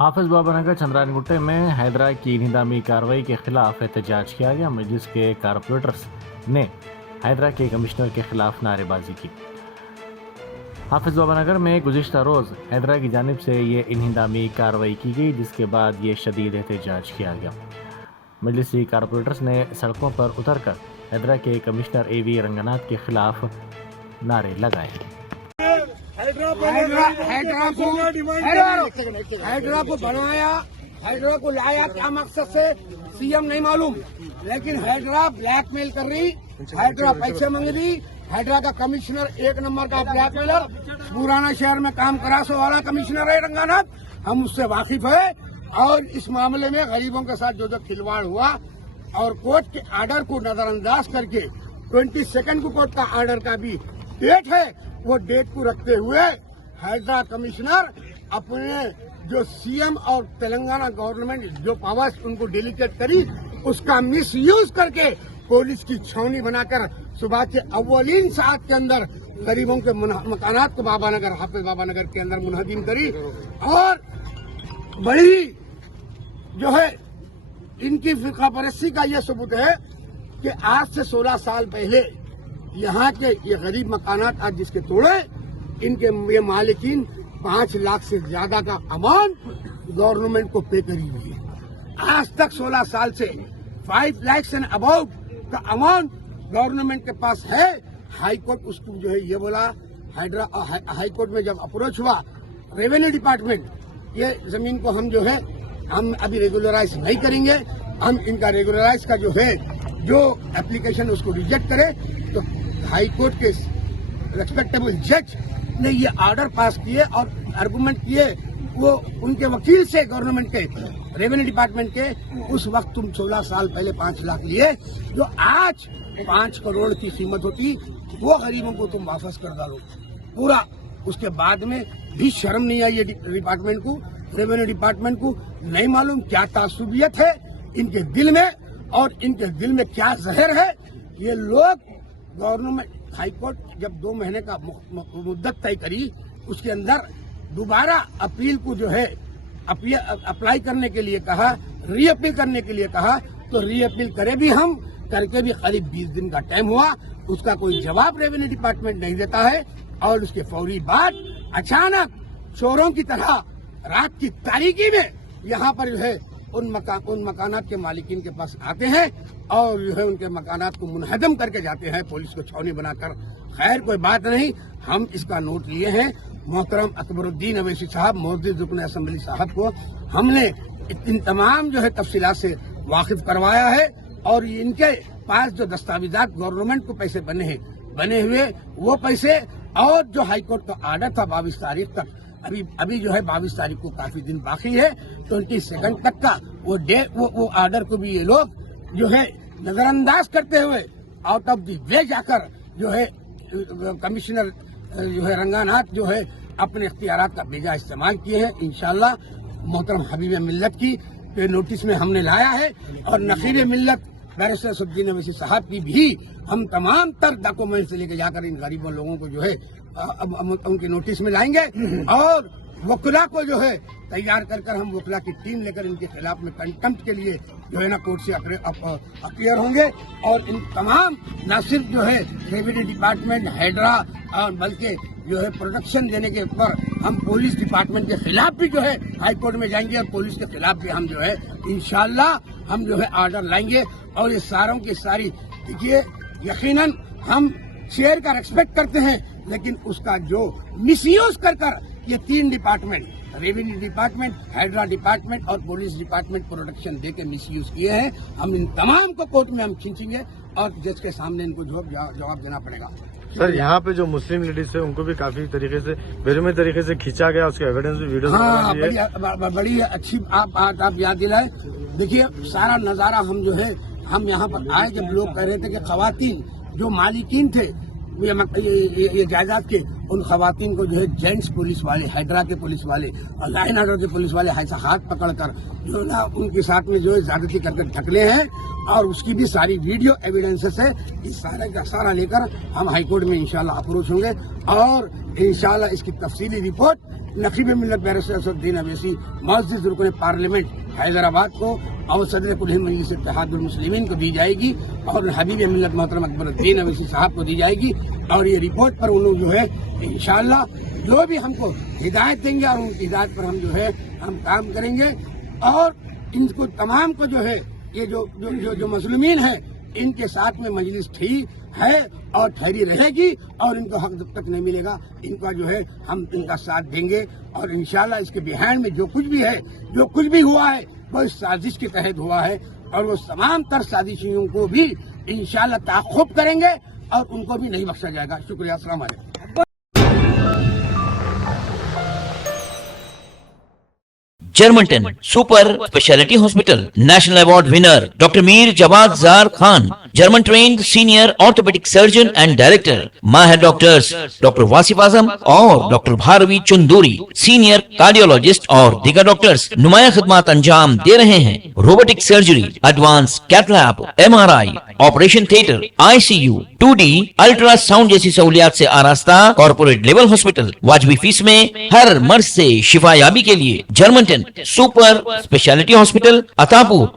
हाफिज बाबा नगर चंद्रायन गुट्टे में हैदरा की इंहदामी कार्रवाई के खिलाफ एहतजाज किया गया। मजलिस के कारपोरेटर्स ने हैदरा के कमिश्नर के खिलाफ नारेबाजी की। हाफिज बाबा नगर में गुज़िश्ता रोज़ हैदरा की जानिब से ये इंहदामी कार्रवाई की गई, जिसके बाद ये शदीद एहतजाज किया गया। मजलिसी कारपोरेटर्स ने सड़कों पर उतरकर हैदरा के कमिश्नर AV रंगनाथ के खिलाफ नारे लगाए। हैदरा को बनाया, हैदरा को लाया क्या मकसद से CM नहीं मालूम, लेकिन हैदरा ब्लैकमेल कर रही, हैदरा पैसे मांग रही। हैदरा का कमिश्नर एक नंबर का ब्लैकमेलर, पुराना शहर में काम करासो वाला कमिश्नर है रंगनाथ, हम उससे वाकिफ है। और इस मामले में गरीबों के साथ जो खिलवाड़ हुआ और कोर्ट के आर्डर को नजरअंदाज करके 22 को कोर्ट का आर्डर का भी डेट है, वो डेट को रखते हुए हैदरा कमिश्नर अपने जो CM और तेलंगाना गवर्नमेंट जो पावर्स उनको डेलीगेट करी, उसका मिस यूज करके पुलिस की छावनी बनाकर सुबह के अव्वलीन सात के अंदर गरीबों के मकानात को बाबा नगर, हाफिज बाबा नगर के अंदर मुनहदिम करी। और बड़ी जो है इनकी फिरका परस्ती का ये सबूत है कि आज से 16 साल पहले यहाँ के ये गरीब मकानात आज जिसके तोड़े, इनके ये मालिकीन 5 लाख से ज्यादा का अमाउंट गवर्नमेंट को पे करी हुई है। आज तक 16 साल से 5 लाख एंड अबाउट का अमाउंट गवर्नमेंट के पास है। हाई कोर्ट उसको जो है ये बोला, हैदरा हाई कोर्ट में जब अप्रोच हुआ रेवेन्यू डिपार्टमेंट, ये जमीन को हम जो है हम अभी रेगुलराइज नहीं करेंगे, हम इनका रेगुलराइज का जो है जो एप्लीकेशन उसको रिजेक्ट करे। तो हाई कोर्ट के रेस्पेक्टेबल जज ने ये ऑर्डर पास किए और आर्गुमेंट किए, वो उनके वकील से गवर्नमेंट के रेवेन्यू डिपार्टमेंट के, उस वक्त तुम 16 साल पहले 5 लाख लिए, जो आज 5 करोड़ की कीमत होती, वो गरीबों को तुम वापस कर डालो पूरा। उसके बाद में भी शर्म नहीं आई ये डिपार्टमेंट को, रेवेन्यू डिपार्टमेंट को। नहीं मालूम क्या तासुबियत है इनके दिल में और इनके दिल में क्या जहर है। ये लोग गवर्नमेंट हाई कोर्ट जब 2 महीने का मुद्दत तय करी, उसके अंदर दोबारा अपील को जो है अप्लाई करने के लिए कहा, री अपील करने के लिए कहा, तो री अपील करे भी हम करके भी करीब 20 दिन का टाइम हुआ, उसका कोई जवाब रेवेन्यू डिपार्टमेंट नहीं देता है। और उसके फौरी बाद अचानक चोरों की तरह रात की तारीकी में यहाँ पर जो है उन मकानात के मालिकीन के पास आते हैं और जो है उनके मकानात को मुनहदम करके जाते हैं, पुलिस को छावनी बनाकर। खैर कोई बात नहीं, हम इसका नोट लिए हैं। मोहतरम अकबरुद्दीन अवैसी साहब, मोहतरम रुकन असेंबली साहब को हमने इन तमाम जो है तफसीलात से वाकिफ करवाया है और इनके पास जो दस्तावेजात गवर्नमेंट को पैसे बने हुए वो पैसे और जो हाईकोर्ट का आर्डर था 22 तारीख तक, अभी जो है 22 तारीख को काफी दिन बाकी है, 22 तक का वो आर्डर को भी ये लोग जो है नजरअंदाज करते हुए आउट ऑफ दी वे जाकर जो है कमिश्नर जो है रंगनाथ जो है अपने इख्तियारात का बेजा इस्तेमाल किए हैं। इंशाअल्लाह मोहतरम हबीब मिल्लत की नोटिस में हमने लाया है और नखीर मिल्लत बैरिस्टर असदुद्दीन अवैसी साहब की भी हम तमाम तर डॉक्यूमेंट से लेकर जाकर इन गरीबों लोगों को जो है उनके नोटिस में लाएंगे और वकला को जो है तैयार कर हम वकला की टीम लेकर इनके खिलाफ में कंटेम्प्ट के लिए जो है ना कोर्ट से अपीयर होंगे। और इन तमाम न सिर्फ जो है रेवेन्यू डिपार्टमेंट हैदरा और बल्कि जो है प्रोटेक्शन देने के ऊपर हम पुलिस डिपार्टमेंट के खिलाफ भी जो है हाई कोर्ट में जाएंगे और पुलिस के खिलाफ भी हम जो है इंशाअल्लाह हम जो है आर्डर लाएंगे। और ये सारों की सारी देखिए, यकीनन हम शेयर का रेस्पेक्ट करते हैं, लेकिन उसका जो मिसयूज कर ये 3 department, revenue department, Hydra department और पुलिस डिपार्टमेंट प्रोटेक्शन दे के मिसयूज किए हैं, हम इन तमाम को कोर्ट में हम खींचेंगे और जज के सामने इनको जवाब देना पड़ेगा। सर यहाँ पे जो मुस्लिम लेडीज है उनको भी काफी तरीके से बेरहमी तरीके से खींचा गया, उसके एविडेंस भी वीडियो बड़ी अच्छी आप याद दिलाए। देखिए सारा नजारा हम जो है हम यहाँ पर आए जब लोग कह रहे थे कि खवातीन जो मालिकीन थे ये जायदाद के, उन खवातीन को जो है जेंट्स पुलिस वाले, हैदरा के पुलिस वाले और लाइन ऑर्डर के पुलिस वाले हाथ पकड़कर जो ना उनके साथ में जो है ज्यादती करके ढकले हैं और उसकी भी सारी वीडियो एविडेंसेस है। इस सारे का सारा लेकर हम हाईकोर्ट में इंशाल्लाह अप्रोच होंगे और इंशाल्लाह इसकी तफसीली रिपोर्ट नकीब मिल्लत बैरिस्टर असदुद्दीन अवैसी मस्जिद रुकन पार्लियामेंट हैदराबाद को और सदर कुल हिंद मजलिस इत्तेहादुल मुस्लिमीन को दी जाएगी और हबीब मिल्लत मोहतरम अकबरुद्दीन अवैसी साहब को दी जाएगी। और ये रिपोर्ट पर उन लोग जो है इंशाअल्लाह जो भी हमको हिदायत देंगे और उनकी हिदायत पर हम जो है हम काम करेंगे। और इनको तमाम को जो है ये जो मजलूमीन है इनके साथ में मजलिस ठीक है और ठहरी रहेगी और इनको हक जब तक नहीं मिलेगा इनका जो है हम इनका साथ देंगे। और इंशाल्लाह इसके बिहाइंड में जो कुछ भी है जो कुछ भी हुआ है वो इस साजिश के तहत हुआ है और वो तमाम तर साजिशियों को भी इंशाल्लाह ताक़ुब करेंगे और उनको भी नहीं बख्शा जाएगा। शुक्रिया, अस्सलाम वालेकुम। Germantown super speciality hospital national award winner doctor Mir Jawad Zar Khan, German trained senior orthopaedic surgeon and director, माहिर डॉक्टर्स डॉक्टर वासिफ आजम और doctor Bharvi Chunduri, senior cardiologist और दीगर डॉक्टर्स नुमाया खिदमत अंजाम दे रहे हैं। Robotic surgery, advance cath lab, MRI, operation theatre, ICU, 2D ultrasound जैसी सहूलियात से आरास्ता कॉर्पोरेट लेवल हॉस्पिटल वाजबी फीस में हर मर्ज से शिफायाबी के लिए Germanton super speciality hospital, Attapur,